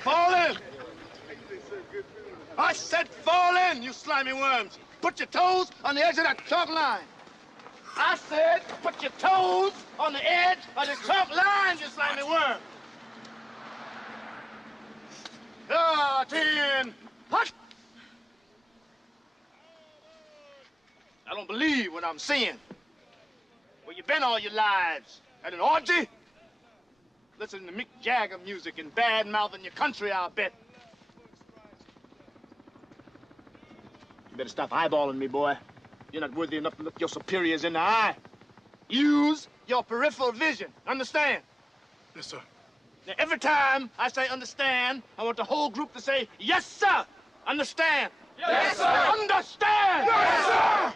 Fall in! I said fall in, you slimy worms! Put your toes on the edge of that chalk line. I said put your toes on the edge of the chalk line, you slimy worm! 10, hut! I don't believe what I'm seeing. Where you been all your lives? At an orgy? Listening to Mick Jagger music and bad-mouthing your country, I'll bet. You better stop eyeballing me, boy. You're not worthy enough to look your superiors in the eye. Use your peripheral vision, understand? Yes, sir. Now, every time I say understand, I want the whole group to say, yes, sir! Understand? Yes, sir! Understand! Yes, sir!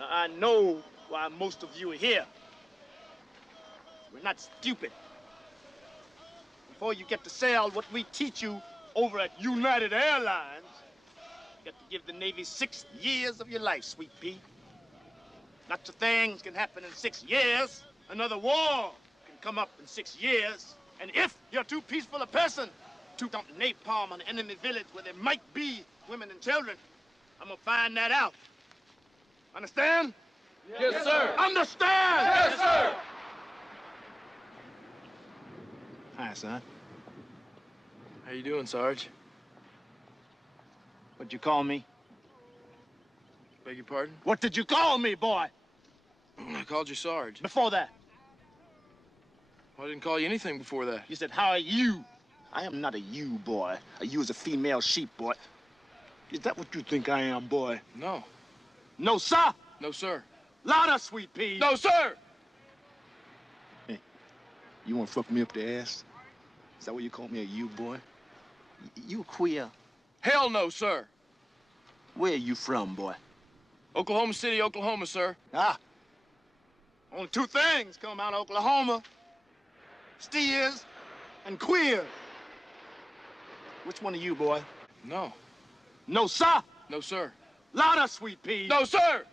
Now, I know why most of you are here. We're not stupid. Before you get to sell what we teach you over at United Airlines, you got to give the Navy 6 years of your life, sweet pea. Lots of things can happen in 6 years. Another war can come up in 6 years. And if you're too peaceful a person to dump napalm on an enemy village where there might be women and children, I'm gonna find that out. Understand? Yes, sir. Understand? Yes, sir. Hi, son. How you doing, Sarge? What'd you call me? Beg your pardon? What did you call me, boy? I called you Sarge. Before that? Well, I didn't call you anything before that. You said, how are you? I am not a you, boy. A you is a female sheep, boy. Is that what you think I am, boy? No. No, sir. No, sir. Louder, sweet pea. No, sir! Hey, you want to fuck me up the ass? Is that what you call me, a you, boy? You queer. Hell no, sir. Where are you from, boy? Oklahoma City, Oklahoma, sir. Ah. Only 2 things come out of Oklahoma. Steers and queer. Which one are you, boy? No. No, sir. No, sir. Louder, sweet pea. No, sir!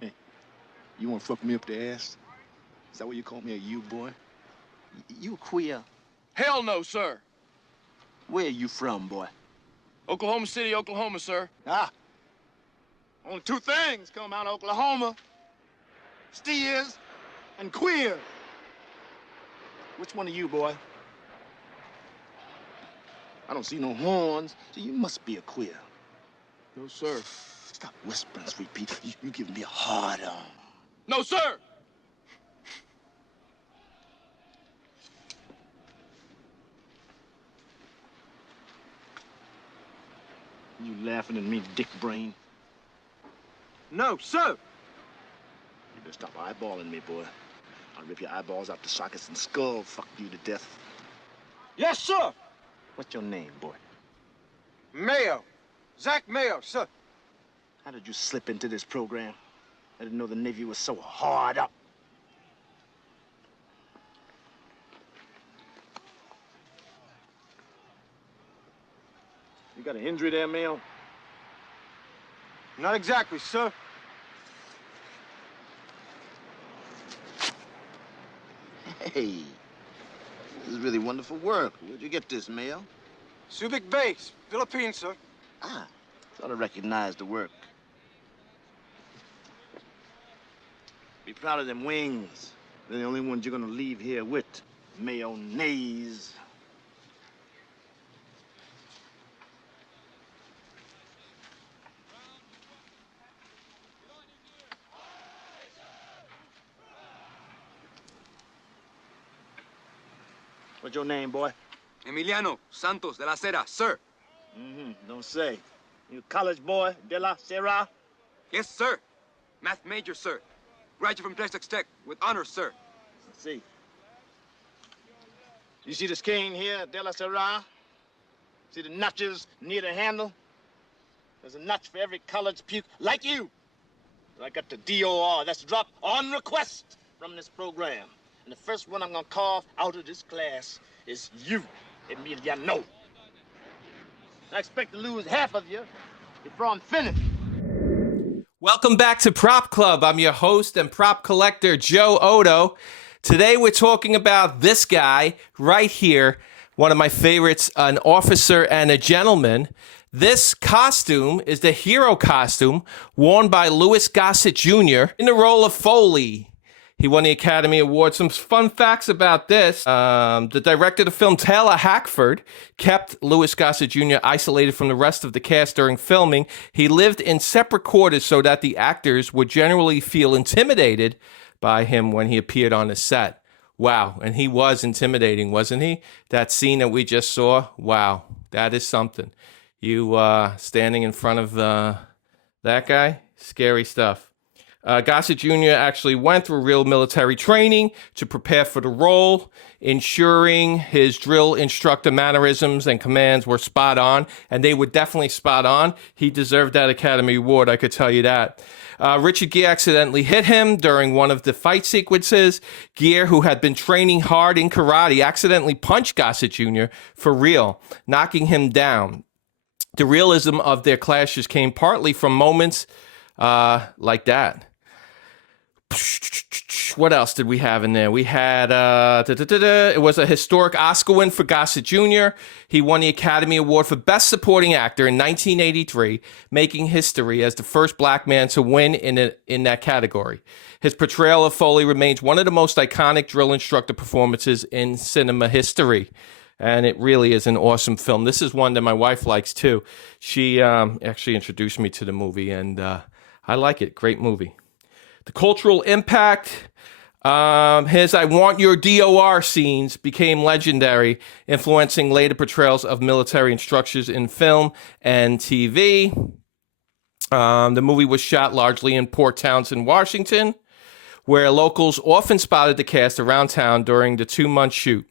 Hey, you want to fuck me up the ass? Is that what you call me, a you, boy? You queer. Hell no, sir. Where are you from, boy? Oklahoma City, Oklahoma, sir. Ah. Only 2 things come out of Oklahoma. Steers and queer. Which one are you, boy? I don't see no horns, so you must be a queer. No, sir. Stop whispering, sweet pea. You giving me a hard on. No, sir! You laughing at me, dick brain? No, sir. You better stop eyeballing me, boy. I'll rip your eyeballs out the sockets and skull fuck you to death. Yes, sir. What's your name, boy? Mayo. Zach Mayo, sir. How did you slip into this program? I didn't know the Navy was so hard up. You got an injury there, Mayo? Not exactly, sir. Hey, this is really wonderful work. Where'd you get this, Mayo? Subic Bay, Philippines, sir. Ah, thought I recognized the work. Be proud of them wings. They're the only ones you're gonna leave here with. Mayonnaise. What's your name, boy? Emiliano Santos de la Cera, sir. Don't say. You a college boy, de la Sierra? Yes, sir. Math major, sir. Graduate from Texas Tech with honors, sir. Let's see. You see this cane here, de la Sierra? See the notches near the handle? There's a notch for every college puke like you. I got the DOR, that's drop on request from this program. And the first one I'm gonna carve out of this class is you, Emiliano. I expect to lose half of you before I'm finished. Welcome back to Prop Club. I'm your host and prop collector, Joe Odo. Today we're talking about this guy right here, one of my favorites, an officer and a gentleman. This costume is the hero costume worn by Louis Gossett Jr. in the role of Foley. He won the Academy Award. Some fun facts about this. The director of the film, Taylor Hackford, kept Louis Gossett Jr. isolated from the rest of the cast during filming. He lived in separate quarters so that the actors would generally feel intimidated by him when he appeared on the set. Wow, and he was intimidating, wasn't he? That scene that we just saw, wow, that is something. You standing in front of that guy, scary stuff. Gossett Jr. actually went through real military training to prepare for the role, ensuring his drill instructor mannerisms and commands were spot on, and they were definitely spot on. He deserved that Academy Award, I could tell you that. Richard Gere accidentally hit him during one of the fight sequences. Gere, who had been training hard in karate, accidentally punched Gossett Jr. for real, knocking him down. The realism of their clashes came partly from moments like that. What else did we have in there? We had, it was a historic Oscar win for Gossett Jr. He won the Academy Award for Best Supporting Actor in 1983, making history as the first black man to win in that category. His portrayal of Foley remains one of the most iconic drill instructor performances in cinema history. And it really is an awesome film. This is one that my wife likes too. She actually introduced me to the movie, and I like it. Great movie. The cultural impact, his I Want Your DOR scenes became legendary, influencing later portrayals of military instructors in film and TV. The movie was shot largely in Port Townsend, Washington, where locals often spotted the cast around town during the 2-month shoot.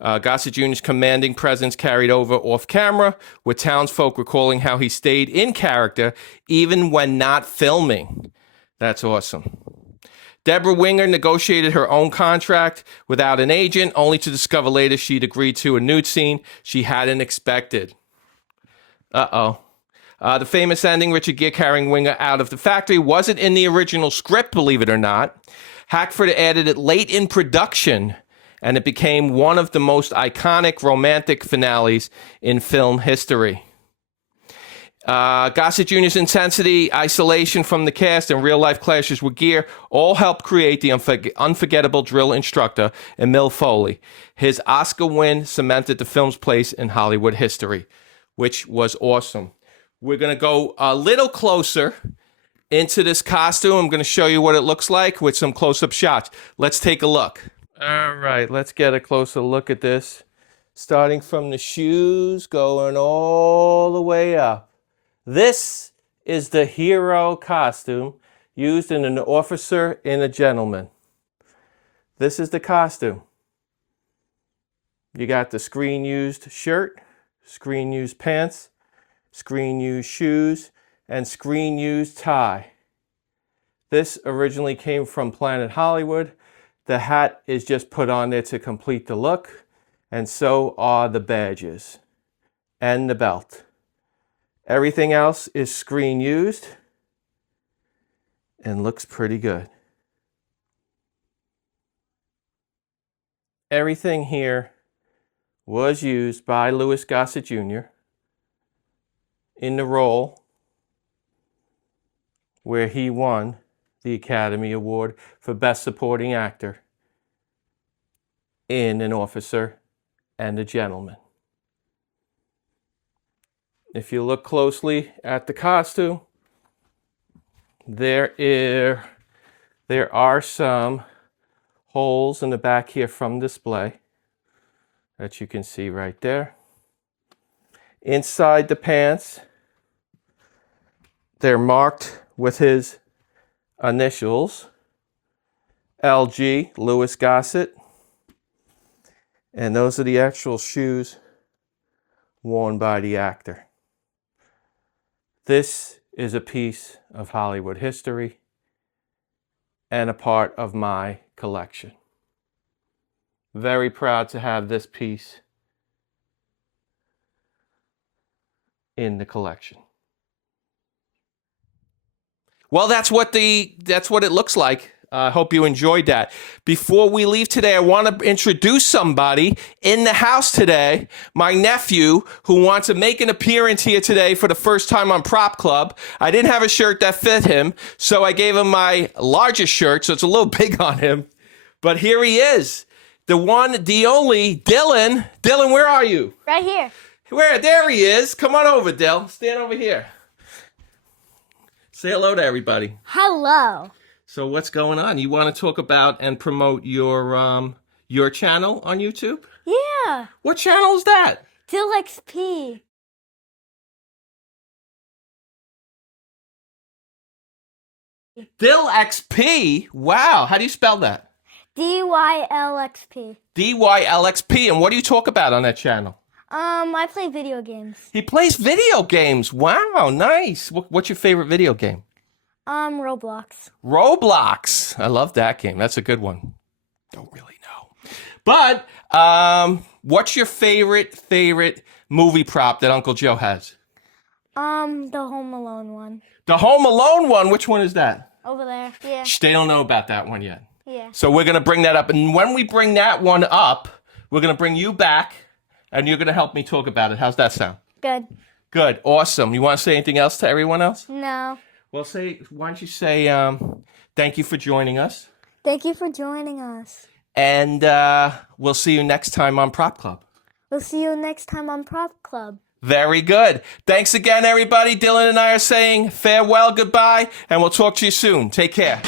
Gossett Jr.'s commanding presence carried over off camera, with townsfolk recalling how he stayed in character even when not filming. That's awesome. Deborah Winger negotiated her own contract without an agent, only to discover later she'd agreed to a nude scene she hadn't expected. The famous ending, Richard Gere carrying Winger out of the factory, wasn't in the original script, believe it or not. Hackford added it late in production, and it became one of the most iconic romantic finales in film history. Gossett Jr.'s intensity, isolation from the cast, and real-life clashes with Gere all helped create the unforgettable drill instructor, Emil Foley. His Oscar win cemented the film's place in Hollywood history, which was awesome. We're going to go a little closer into this costume. I'm going to show you what it looks like with some close-up shots. Let's take a look. All right, let's get a closer look at this. Starting from the shoes, going all the way up. This is the hero costume used in An Officer and a Gentleman. This is the costume. You got the screen-used shirt, screen-used pants, screen-used shoes, and screen-used tie. This originally came from Planet Hollywood. The hat is just put on there to complete the look, and so are the badges and the belt. Everything else is screen used and looks pretty good. Everything here was used by Louis Gossett Jr. in the role where he won the Academy Award for Best Supporting Actor in An Officer and a Gentleman. If you look closely at the costume, there are some holes in the back here from display that you can see right there. Inside the pants, they're marked with his initials, LG, Louis Gossett. And those are the actual shoes worn by the actor. This is a piece of Hollywood history and a part of my collection. Very proud to have this piece in the collection. Well, that's what it looks like. I hope you enjoyed that. Before we leave today, I want to introduce somebody in the house today, my nephew, who wants to make an appearance here today for the first time on Prop Club. I didn't have a shirt that fit him, so I gave him my largest shirt, so it's a little big on him. But here he is, the one, the only, Dylan. Dylan, where are you? Right here. Where? There he is. Come on over, Dill. Stand over here. Say hello to everybody. Hello. So what's going on? You want to talk about and promote your channel on YouTube? Yeah. What channel is that? Dill XP. Dill XP? Wow. How do you spell that? DYLXP. DYLXP. And what do you talk about on that channel? I play video games. He plays video games. Wow, nice. What's your favorite video game? Roblox. Roblox. I love that game. That's a good one. Don't really know. But what's your favorite movie prop that Uncle Joe has? The Home Alone one. The Home Alone one. Which one is that? Over there. Yeah. Shh, they don't know about that one yet. Yeah. So we're going to bring that up. And when we bring that one up, we're going to bring you back and you're going to help me talk about it. How's that sound? Good. Good. Awesome. You want to say anything else to everyone else? No. Well, why don't you say thank you for joining us. Thank you for joining us. And we'll see you next time on Prop Club. We'll see you next time on Prop Club. Very good. Thanks again, everybody. Dylan and I are saying farewell, goodbye, and we'll talk to you soon. Take care.